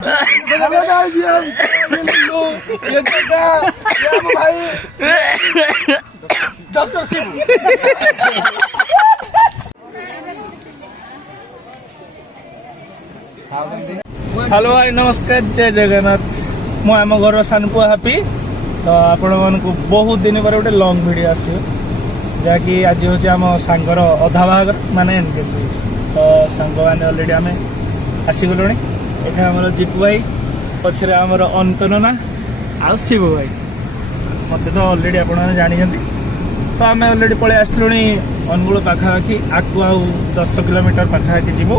Hello guys, ये लल्लू, ये बेटा, ये भाई डॉक्टर शिबू। हेलो भाई नमस्कार, जय जगन्नाथ। मु आम घर सानपुआ हापी। तो आपण मानक बहुत दिन पर गोटे लंग वीडियो आसी जहाँकि आज हूँ आम सांगर अधा बाहागर माने एनगेजमेंट। तो सांग मैंने अलरेडी आम आसीगलु। ये आम जीपू भाई, पछरे आमर अंतनना आ शिव भाई। मत तो अलरेडी आप जानते। तो आम अलरेडी पलि आसलु अनुगुल पाखापाखि आकु आउ 10 किलोमीटर पाखापाखि जीवु।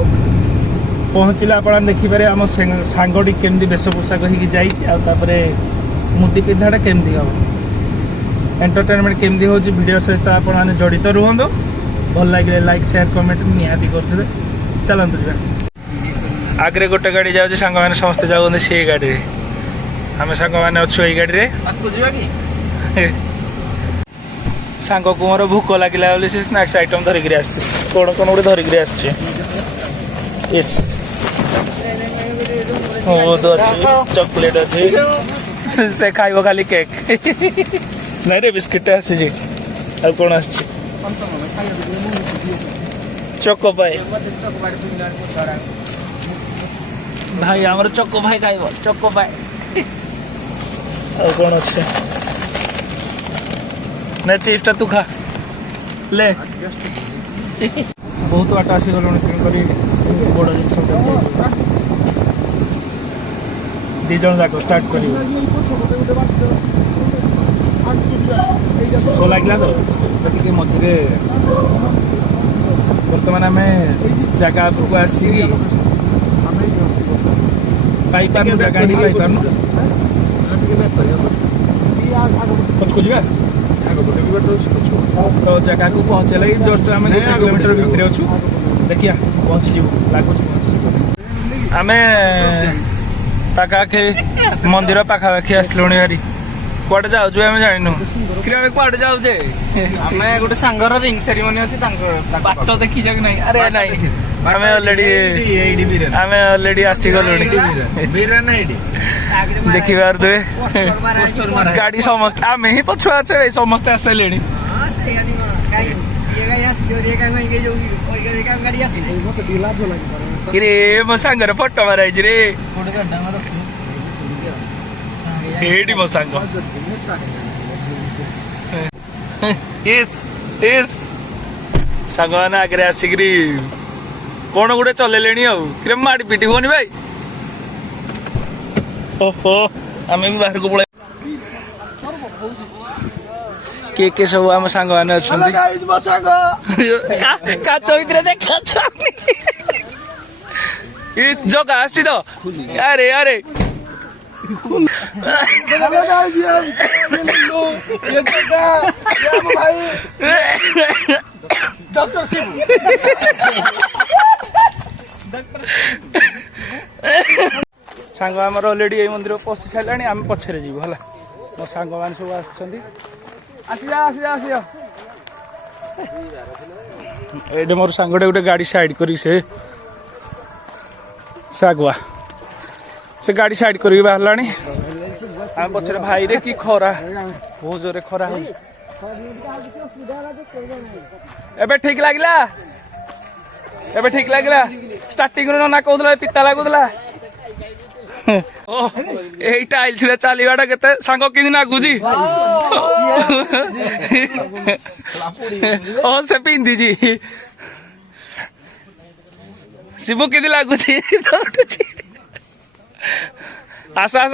पहुँचले आप देखिपारे आम सांगटी केमती बेश पोशाक होपर मुदी पिंधाटा केमती हम एंटरटेनमेंट केमती हो वीडियो सहित आप जड़ित रुहतु। भल लगे लाइक शेयर कमेंट निहाती करते। चलते जा। आगे गोटे गाड़ी जाऊँ सांग मैंने समस्ते जाऊँ से गाड़ी। आम सांग मैंने अच्छु ये गाड़ी सांग को मोर भोक लगे से स्नाक्स आइटम धरिक आस कौन कौन गोटे धरिक आस चॉकलेट अच्छी से खाइब खाली केक नहीं रे बिस्किट आसी कौन आस चोको पाए भाई आमर चोको भाई खाइब चोको पाए कौन अच्छे ना चिप्सटा तू खा ले बहुत बाट आसीगल बड़ जिन दीज जाक स्टार्ट कर सो लगे तो मझे बर्तमान आम जगह उपरको आसिकी पाइपार जगह ही पाइपार पचको जा तो जगह को पहुँचे लगे जस्ट आम 1 किलोमीटर भितर अच्छु। देखिया पहुँची लगुच आम पाखापाखि मंदिर पाखापाखि आसलु भारी कड़े जाऊँ आम जानू कि कड़े जाऊे आम गोटे सांगर रिंग सेरेमनी अच्छी बाट देखी कि नहीं। अरे नहीं आम अलरेडी आसीगलु देखी पारे गाड़ी समस्त आम ही पछुआ अच्छे समस्ते आसले मो सांगर फोटो माराई रे एडी मो सांग सांग मैंने आगे आसिक कौन गोटे चलेले आगे माड़ी पिटी होनी भाई। ओहो आम भी बाहर को पड़े के सब आम सांग मैंने जगह आसी तो अरे अरे हेलो गाइस, ये लल्लू, ये बेटा, ये भाई डॉक्टर शिबू। सांग आमर अलरेडी ये मंदिर पशि सारे आम पछरे जीव है मो सांग मान सब आसी ये मोर सांगटे गोटे गाड़ी साइड कर आगुआ से गाड़ी साइड कर बाहर आम पछरे भाई रे कि खरा बहुत जोरे खरा एबे ठीक लगला एबे ठीक लगला स्टार्टिंग ना कहूला पिता लगुला यही टाइल्स चलवाटा के सांग कि नागुची से पिंधि शिबू कि लगुच आस आस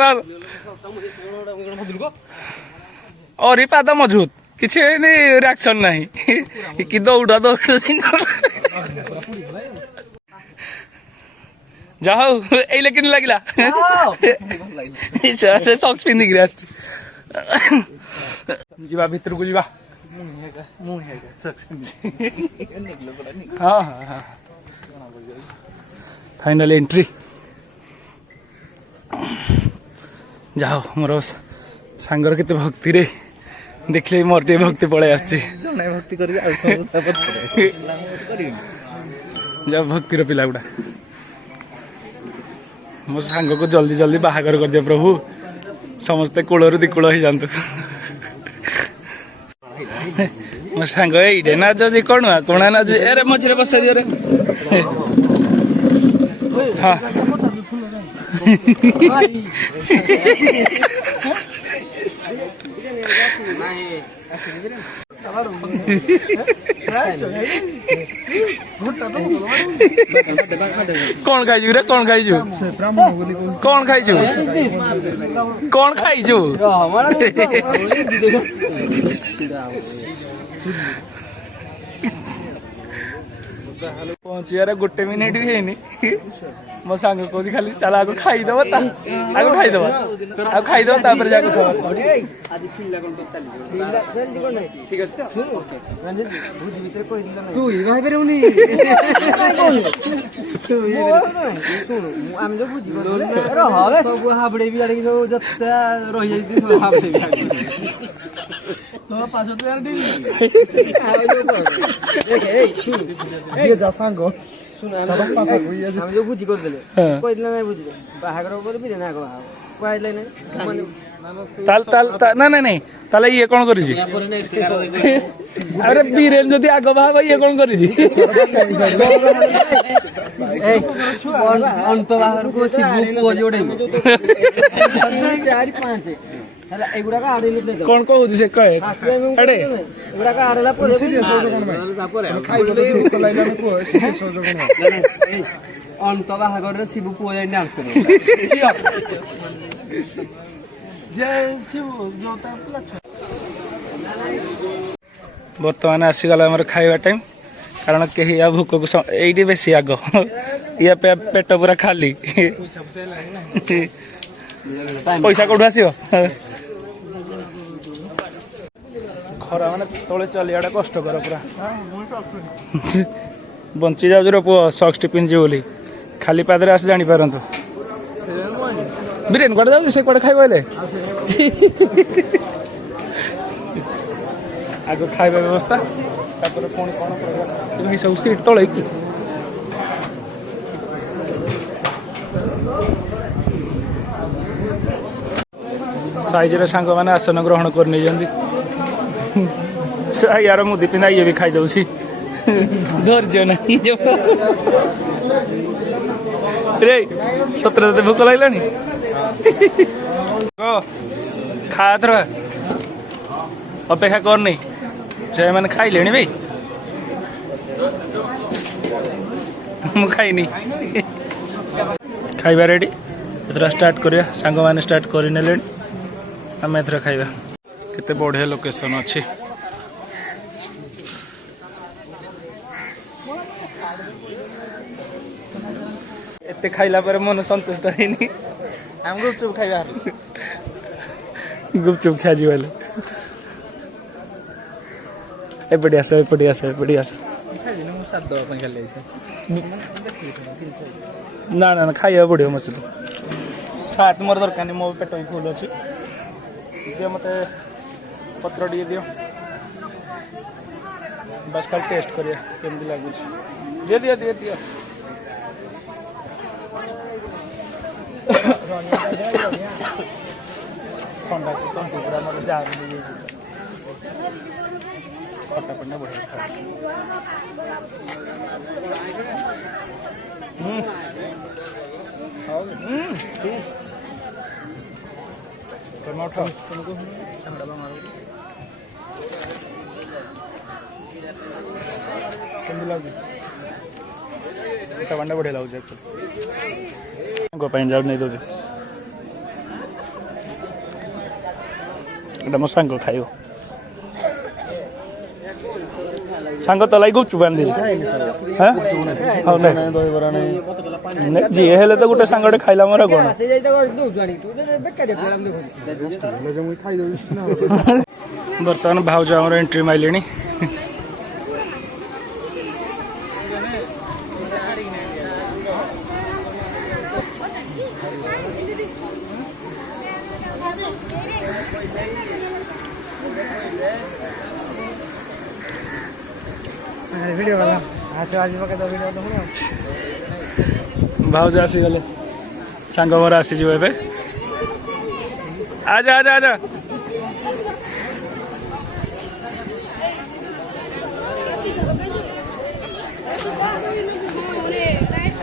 और पाद मजबूत किसी रिएक्शन नहीं कि दौड़ा दौड़ जाओ ये लेकिन लगला से सॉक्स पिंधिक जा भीतर को जा हाँ हाँ हाँ फाइनल एंट्री जाओ मोर सांगर केते भक्ति रे देखले मोर टे भक्ति पड़े आछी भक्ति कर जा भक्तिर पिला गुड़ा मो सांग को जल्दी जल्दी बाहागर कर दिया प्रभु समस्ते कूलर दिकूल हो जातु मो सांग ये नाच जी कौन कौन नाच अरे मझे बस दियो रे हाँ कौन खाइजु रे कौन खाइजु कौन खाइजु कौन खाइजु पहुंचियार गोटे मिनिट भी है मो सांग कह खाली चल आगे खाईदब आगे खाईदब आगे खाईदब तापर जा कथा बुझी करदेले कहिदिला नै बुझिले बाहागर ऊपर भी ना बाहा पाइले नै ताल ताल ना ना नहीं ताले ये कौन करी अरे बीरेन जदि आग बाहा ये कौन करी अंत बाहागर को सिबु को जोड़े 4 5 हला एगुडा का आडे ले कौन कहू से कहे अरे एगुडा का आडला पर अंत बाहागर रे सिबु को जाई डांस करे बर्तमान आसीगला आम खाଇବା टाइम कारण कहीं या भूक को ये बेसी आग या पेट पूरा खाली पैसा कौट आस खरा माने तले चलिया कष्टकर पूरा बंची जाऊ रो पुओ सक्स टी पिंजी बोली खाली पादरे आस जानी पारंतु बीरेन कड़े जाऊ से कड़े खाइबो ले आग खाइबा व्यवस्था तापर कोन कोन करबा ई सब सीट तळे की साइज रे सांग माने आसन ग्रहण कर नै जंदी यार मुदी पिना ये भी खाई दउ छी धैर्य नहीं जो रे सत्र ते भूख लागलानी को खा थर अपेक्षा कर नहीं से मैंने खाई लेनी भाई मु खाई नहीं खाइबा रेडी एथरा स्टार्ट करिया सांग माने स्टार्ट करि नेले आम एथरा खाइबा केते बढ़िया लोकेशन अच्छी एते खाइला पर मन संतुष्ट हैनी हम गुपचुप खाइबा गुपचुप खा जी वाले ए बढ़िया से बढ़िया से बढ़िया से ना ना ना खाइबा बढ़िया मसे तो साथ मोर दरकार नहीं मो पेट फुल अच्छी दियो मते पत्र दिए दियो बस खाली टेस्ट करिया केमदी लागु दे दियो दे दियो ठंडा को कम पूरा मतलब जार में ये खट्टा पड़ना बढ़िया टमाटो तुमको ठंडा मारो केमदी लागु टमाटा बढ़िया लागु जाक को पाइन जाउ नहीं दो एटा मो सांग खाइयो सांग तलाई गुपचुप आन दिस हां हां नहीं दही बरा नहीं जी हेले तो गुटे सांगडे खाइला मोर कोन से जाई तो दो जानी तू बेकार प्रोग्राम देखो मुई खाइ दो बर्तमान भाउज हमर एंट्री माइलेनी वीडियो वाला आज आज मके तो वीडियो तो हुनो भाउज आसी गले सांग मोर आसीजिव एबे आजा आजा आजा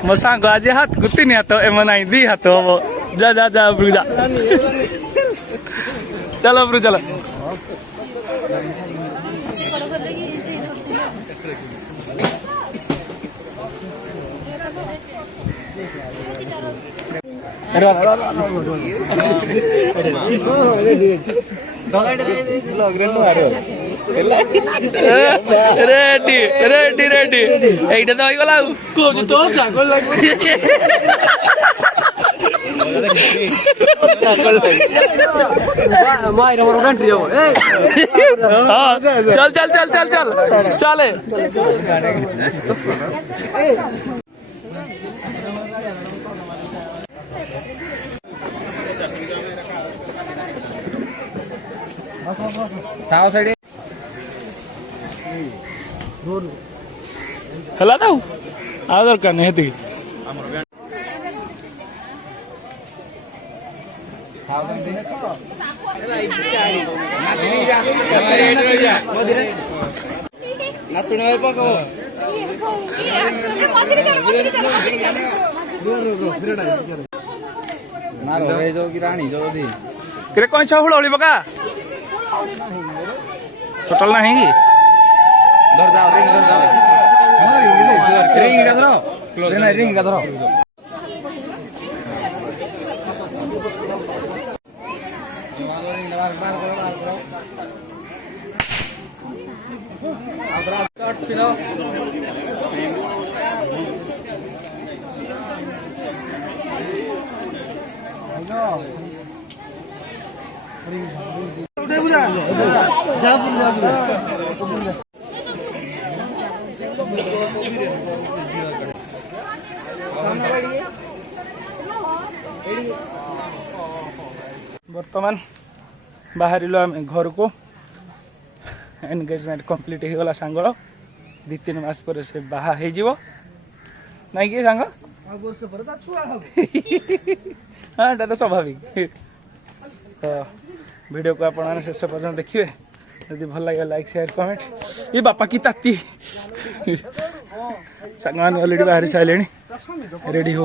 मो सांग आज हाथ गुत्ती नहीं हाथ एम नहीं दी हाथ वो जा जा जा ब्रू जा चलो ब्रू चलो रेडी रेडी रेडी এইটা তো হই গলা কোজ তো ছাগল লাগবে মাইরা বড় কান্ট্রি যাবো হ্যাঁ চল চল চল চল চল চলে ताओ साइड हला दाऊ आदर का नहीं थी कौन सा हुड़ी बका टोटल नहीं धर जाओ रिंग धर जाओ रिंग का धरो लेना रिंग का धरो बर्तमान बाहर आम घर को एनगेजमेंट कंप्लीट हो गला सांगर 2-3 मास पर से बाहा हो जीवो नहीं कि सांग हाँ एटा तो स्वाभाविक तो वीडियो को आप शेष पर्यटन देखिए यदि भल लगे लाइक शेयर कमेंट ये बापा की ताती सांग मैंने अलरेडी बाहरी सारे रेडी हो